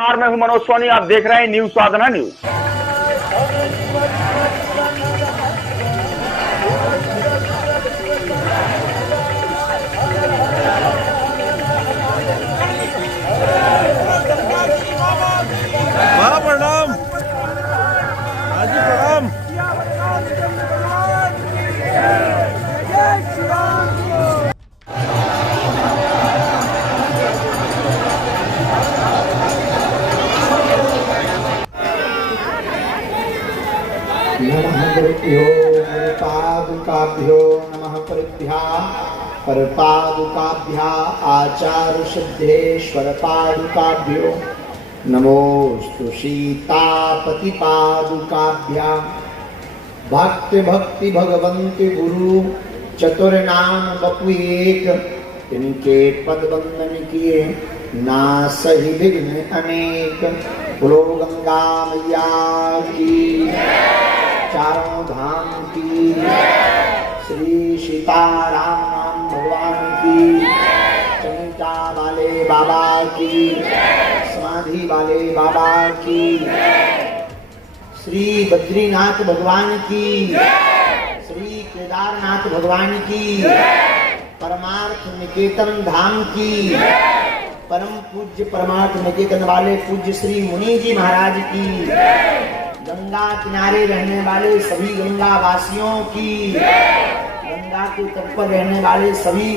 नमस्कार, मैं हूं मनोज सोनी। आप देख रहे हैं न्यूज साधना न्यूज। प्रणाम हाजी, प्रणाम। नमः गुरुभ्यो गुरुपादुकाभ्यो नमः परपादुकाभ्या आचार्य सिद्धेश्वर पादुकाभ्यो नमोस्तु सीतापति पादुकाभ्या। भक्ति भक्ति भगवंत गुरु चतुर्नाम बपु एक, इनके पद वंदन किए ना सही विघ्न अनेक। बोलो गंगा मैया की, चारों धाम की, श्री सीताराम भगवान की, चंद्रिका वाले बाबा की, समाधि वाले बाबा की, श्री बद्रीनाथ भगवान की, श्री केदारनाथ भगवान की, परमार्थ निकेतन धाम की, परम पूज्य परमार्थ निकेतन वाले पूज्य श्री मुनि जी महाराज की, गंगा किनारे रहने वाले सभी गंगा वासियों की, गंगा के तट पर रहने वाले सभी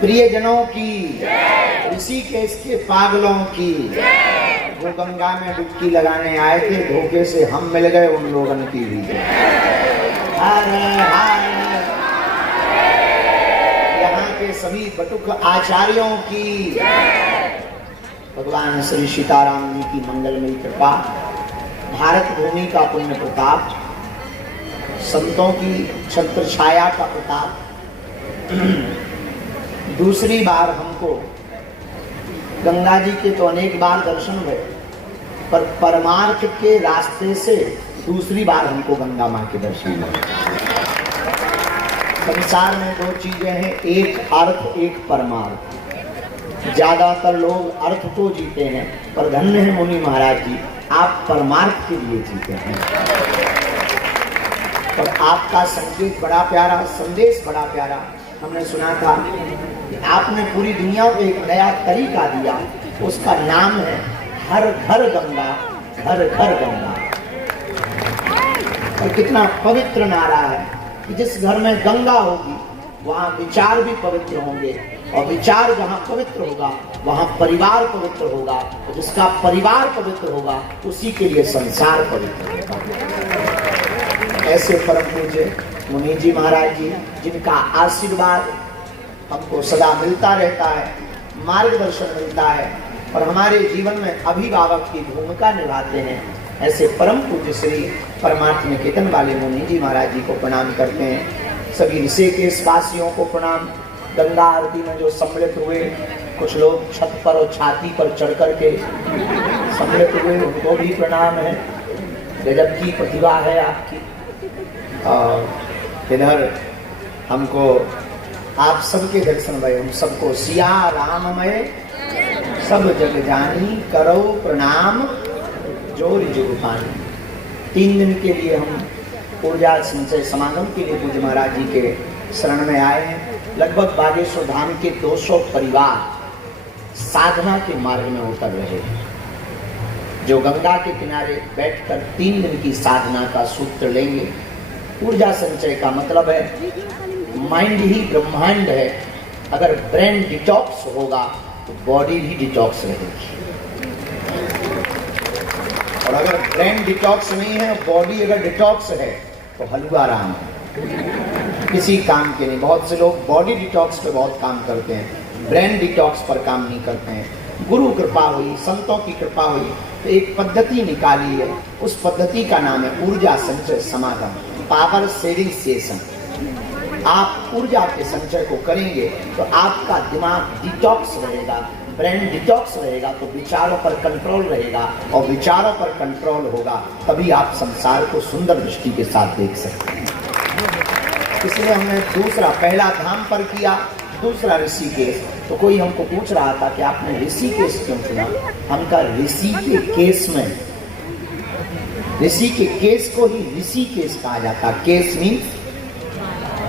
प्रियजनों की, ऋषिकेश के पागलों की, जो गंगा में डुबकी लगाने आए थे, धोखे से हम मिल गए, उन लोगों की भी। यहाँ के सभी बटुक आचार्यों की, भगवान श्री सीताराम जी की मंगलमयी कृपा, भारत भूमि का पुण्य प्रताप, संतों की छत्र छाया का प्रताप। दूसरी बार हमको गंगा जी के तो अनेक बार दर्शन हुए, पर परमार्थ के रास्ते से दूसरी बार हमको गंगा माँ के दर्शन हुए। संसार में दो चीजें हैं, एक अर्थ एक परमार्थ। ज्यादातर लोग अर्थ तो जीते हैं, पर धन्य है मुनि महाराज जी, आप परमार्थ के लिए जीते हैं। और आपका संकेत बड़ा प्यारा, संदेश बड़ा प्यारा। हमने सुना था कि आपने पूरी दुनिया को एक नया तरीका दिया, उसका नाम है हर घर गंगा, घर घर गंगा। और कितना पवित्र नारा है कि जिस घर में गंगा होगी वहाँ विचार भी पवित्र होंगे, और विचार जहाँ पवित्र होगा वहाँ परिवार पवित्र होगा, और जिसका परिवार पवित्र होगा उसी के लिए संसार पवित्र होगा। ऐसे परम पूज्य मुनि जी महाराज जी, जिनका आशीर्वाद हमको सदा मिलता रहता है, मार्गदर्शन मिलता है, और हमारे जीवन में अभिभावक की भूमिका निभाते हैं, ऐसे परम पूज्य श्री परमार्थ निकेतन वाले मुनि जी महाराज जी को प्रणाम करते हैं। सभी ऋषिकेश वासियों को प्रणाम। गंगा आरती में जो सम्मिलित हुए, कुछ लोग छत पर और छाती पर चढ़ करके सम्मिलित हुए, उनको भी प्रणाम है। गजब की प्रतिभा है आपकी। और इधर हमको आप सबके दर्शन भय, हम सबको सिया राममय सब जग जानी, करो प्रणाम जोर जुगपानी। 3 दिन के लिए हम ऊर्जा संचय समागम के लिए पूज्य महाराज जी के शरण में आए हैं। लगभग बागेश्वर धाम के 200 परिवार साधना के मार्ग में उतर रहे हैं, जो गंगा के किनारे बैठकर 3 दिन की साधना का सूत्र लेंगे। ऊर्जा संचय का मतलब है माइंड ही ब्रह्मांड है। अगर ब्रेन डिटॉक्स होगा तो बॉडी भी डिटॉक्स रहेगी, और अगर ब्रेन डिटॉक्स नहीं है, बॉडी अगर डिटॉक्स है तो हलवा राम है, किसी काम के नहीं। बहुत से लोग बॉडी डिटॉक्स पे बहुत काम करते हैं, ब्रेन डिटॉक्स पर काम नहीं करते हैं। गुरु कृपा हुई, संतों की कृपा हुई तो एक पद्धति निकाली है, उस पद्धति का नाम है ऊर्जा संचय समागम, पावर सेविंग सेशन। आप ऊर्जा के संचय को करेंगे तो आपका दिमाग डिटॉक्स रहेगा, ब्रेन डिटॉक्स रहेगा, तो विचारों पर कंट्रोल रहेगा, और विचारों पर कंट्रोल होगा तभी आप संसार को सुंदर दृष्टि के साथ देख सकते हैं। इसलिए हमने दूसरा, पहला धाम पर किया, दूसरा ऋषिकेश। तो कोई हमको पूछ रहा था कि आपने ऋषिकेश क्यों चुना? हम कहा ऋषि के केस में, ऋषि के केस को ही ऋषिकेश कहा जाता। केस मीन्स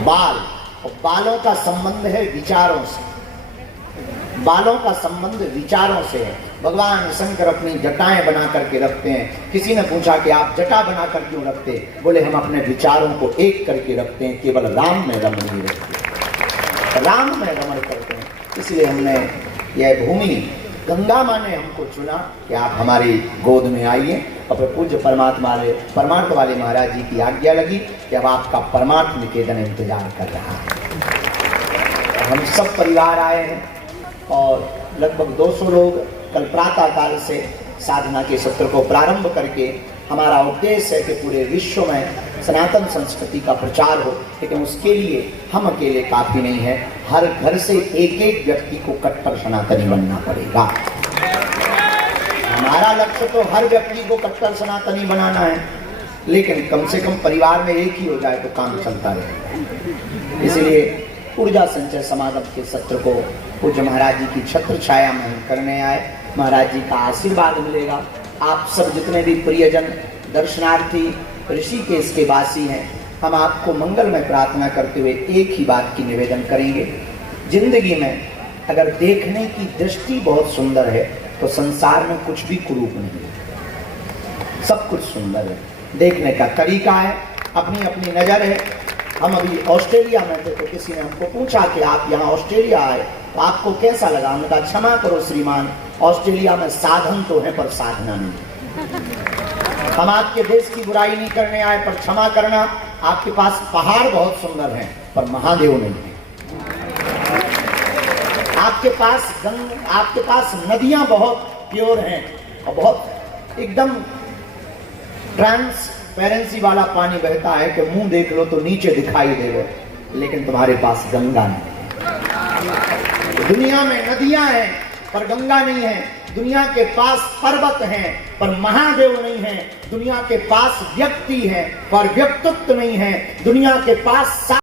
बाल, और बालों का संबंध है विचारों से, बालों का संबंध विचारों से है। भगवान शंकर अपनी जटाएं बना करके रखते हैं। किसी ने पूछा कि आप जटा बना कर क्यों रखते? बोले हम अपने विचारों को एक करके रखते हैं, केवल राम में रमण नहीं रखते, राम में रमण करते हैं। इसलिए हमने यह भूमि गंगा माँ ने हमको चुना कि आप हमारी गोद में आइए। और पूज्य परमार्थ वाले महाराज जी की आज्ञा लगी कि अब आपका परमार्थ निकेतन इंतजार कर रहा है। हम सब परिवार आए हैं और लगभग 200 लोग कल प्रातः काल से साधना के सत्र को प्रारंभ करके, हमारा उद्देश्य है कि पूरे विश्व में सनातन संस्कृति का प्रचार हो। लेकिन उसके लिए हम अकेले काफी नहीं है, हर घर से एक एक व्यक्ति को कट्टर सनातनी बनना पड़ेगा। हमारा लक्ष्य तो हर व्यक्ति को कट्टर सनातनी बनाना है, लेकिन कम से कम परिवार में एक ही हो जाए तो काम चलता रहेगा। इसलिए ऊर्जा संचय समागम के सत्र को पूज्य महाराज जी की छत्र छाया में हम करने आए। महाराज जी का आशीर्वाद मिलेगा। आप सब जितने भी प्रियजन दर्शनार्थी ऋषिकेश के वासी हैं, हम आपको मंगल में प्रार्थना करते हुए एक ही बात की निवेदन करेंगे। जिंदगी में अगर देखने की दृष्टि बहुत सुंदर है तो संसार में कुछ भी कुरूप नहीं है, सब कुछ सुंदर है। देखने का तरीका है, अपनी अपनी नजर है। हम अभी ऑस्ट्रेलिया में थे तो किसी ने हमको पूछा कि आप यहाँ ऑस्ट्रेलिया आए तो आपको कैसा लगा? हमने कहा क्षमा करो श्रीमान, ऑस्ट्रेलिया में साधन तो है पर साधना नहीं। हम आपके देश की बुराई नहीं करने आए, पर क्षमा करना, आपके पास पहाड़ बहुत सुंदर हैं पर महादेव नहीं है। आपके पास नदियां बहुत प्योर हैं और बहुत एकदम ट्रांसपेरेंसी वाला पानी बहता है कि मुंह देख लो तो नीचे दिखाई देगा, लेकिन तुम्हारे पास गंगा नहीं। दुनिया में नदियां हैं पर गंगा नहीं है। दुनिया के पास पर्वत हैं पर महादेव नहीं है। दुनिया के पास व्यक्ति है पर व्यक्तित्व नहीं है। दुनिया के पास